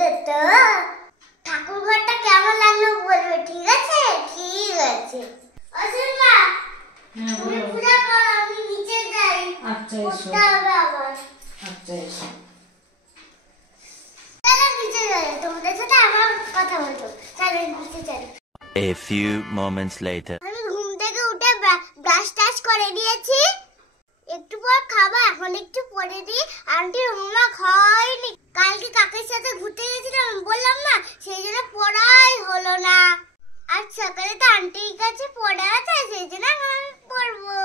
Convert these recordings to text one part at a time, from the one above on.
দেখলে তো ঠাকুর ঘরটা কেমন লাগলো বলবে, ঠিক আছে? ঠিক আছে অসীম মা, তুমি পূজা করো, আমি নিচে যাই। আচ্ছা এসো। আবার আচ্ছা এসো। চলো নিচে যাই, তোমাদের সাথে আমার কথা বলবো। চলো নিচে যাই। A few moments later. আমি ঘুম থেকে উঠে ব্রাশ টাশ করে নিয়েছি, একটু পর খাবো। এখন একটু পরে দিই। আন্টি হোমওয়ার্ক হয়নি, কালকে কাকের সাথে ঘুরতে গেছিলাম বললাম না, সেই জন্য পড়াই হলো না। আর সকালে তো আন্টির কাছে পড়া আছে, সেই জন্য আমি পড়বো।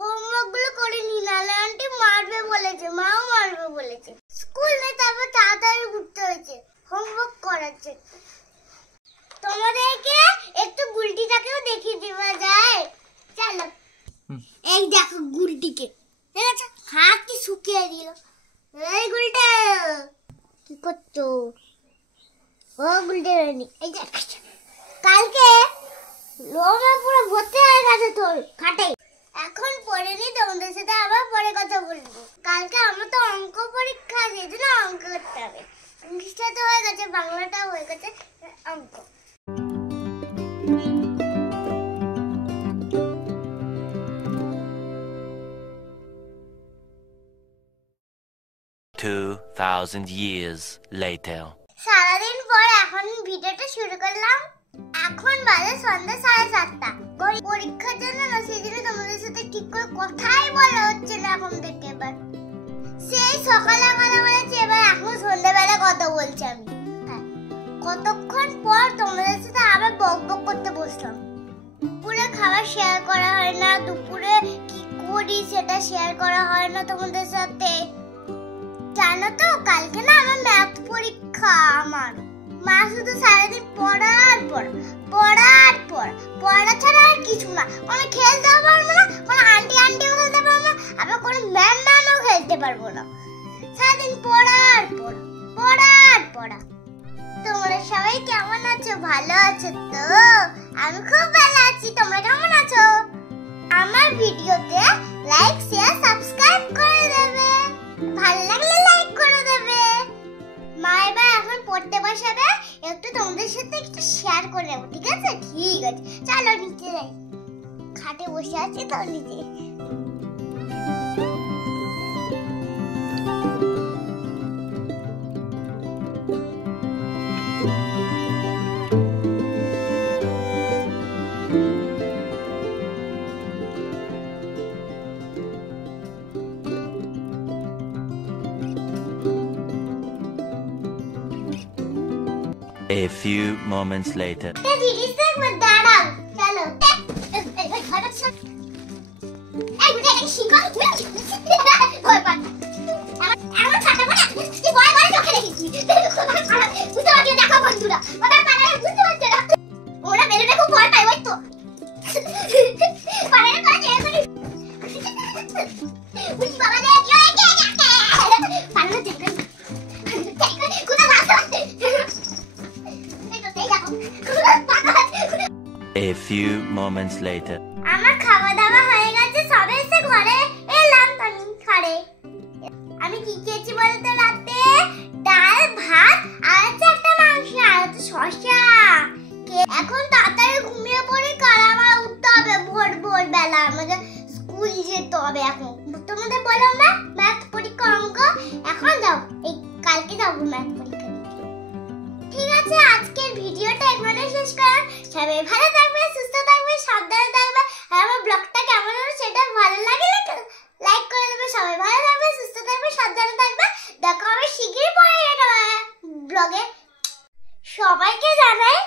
হোমওয়ার্ক গুলো করে নিলালে আন্টি মারবে বলেছে, মাও মারবে বলেছে। স্কুল নেই, তারপর তাড়াতাড়ি উঠতে হয়েছে হোমওয়ার্ক করার জন্য। তোমাদেরকে একটু গুলটিটাকেও দেখিয়ে দেওয়া যায়, চলো। এই দেখো গুলটিকে, দেখেছো হাত কি শুকিয়ে দিল। এই গুলটে কি করছো? ও গুলটে রানি, এই দেখ কালকে লোমে পুরো ভর্তি হয়ে গেছে তোর খাটে। এখন পড়ে নি, তোমাদের সাথে আবার পরে কথা বলবো। কালকে আমার তো অঙ্ক পরীক্ষা আছে, এই জন্য অঙ্ক করতে হবে। ইংলিশটা তো হয়ে গেছে, বাংলাটাও হয়ে গেছে, অঙ্ক। $2,000 years later. সারাদিন পর এখন ভিডিওটা শুরু করলাম। এখন বাজে সন্ধ্যা 7:30। পরীক্ষার জন্য না, সেই জন্য তোমাদের সাথে ঠিক করে কথাই বলা হচ্ছে না এখন থেকে। এবার সেই সকালে কথা বলেছি, এবার এখন সন্ধ্যাবেলা কথা বলছি আমি। হ্যাঁ, কতক্ষণ পর তোমাদের সাথে আবার বক বক করতে বসলাম। দুপুরে খাবার শেয়ার করা হয় না, দুপুরে কি করি সেটা শেয়ার করা হয় না তোমাদের সাথে। জানো তো কালকে না আমার ম্যাথ পরীক্ষা। আমার মা শুধু সারাদিন পড়ার পর পড়ার পর, পড়া ছাড়া আর কিছু না। কোনো খেলতেও পারবো না, কোনো আন্টিও খেলতে পারবো না, আবার কোনো ম্যামও খেলতে পারবো না। সারাদিন পড়ার পর পড়ার পড়া। তোমরা সবাই কেমন আছো? ভালো আছো তো? আমি খুব ভালো আছি। তোমরা কেমন আছো? আমার ভিডিওতে লাইক শেয়ার সাবস্ক্রাইব করে দেবে, ভালো লাগলে লাইক করে দেবে। মা এবার এখন পড়তে বসাবে, একটু তোমাদের সাথে একটু শেয়ার করে নেবো, ঠিক আছে? ঠিক আছে, চলো নিচে যাই। খাটে বসে আছি তো নিচে। A few moments later. জিনিস দেখবো, দাঁড়াও, চলো। এই বুঝে এই শিকল ভয় পান আমার ছাতা বলে তুই ভয় করে চোখে দেখেছি। বুঝতে পারছো? দেখো বন্ধুরা, ওরা পারে বুঝতে পারছো না, ওরা বেলুনে খুব ভয় পায়, ওই তো পারে করে চেয়ে করি। বুঝি বাবা রে, কি হয়েছে? পারে না দেখে কোথা ভাষা A few moments later. আমার খাওয়া দাওয়া হয়ে গেছে, সবে এসে ঘরে এলাম। আমি ঘরে আমি কি খেয়েছি বলতো? রাতে ডাল ভাত আর আছে একটা মাংস আর আছে শসা। এখন তাড়াতাড়ি ঘুমিয়ে পড়ি, কাল আমার উঠতে হবে ভোর ভোর বেলা, আমাকে স্কুল যেতে হবে। এখন তোমাদের বললাম না ম্যাথ পরীক্ষা অঙ্ক, এখন যাও, এই কালকে যাবো ম্যাথ পরীক্ষা দিতে। ঠিক আছে, আজকের ভিডিওটা এখানে শেষ করলাম। সবাই ভালো থাকবে, সুস্থ থাকবে, সাবধানে থাকবে। আর আমার ব্লগটা কেমন হলো সেটা ভালো লাগলে লাইক করে দেবে। সবাই ভালো থাকবে, সুস্থ থাকবে, সাবধানে থাকবে। দেখা হবে শিগগিরই পরে একটা ব্লগে। সবাইকে জানাই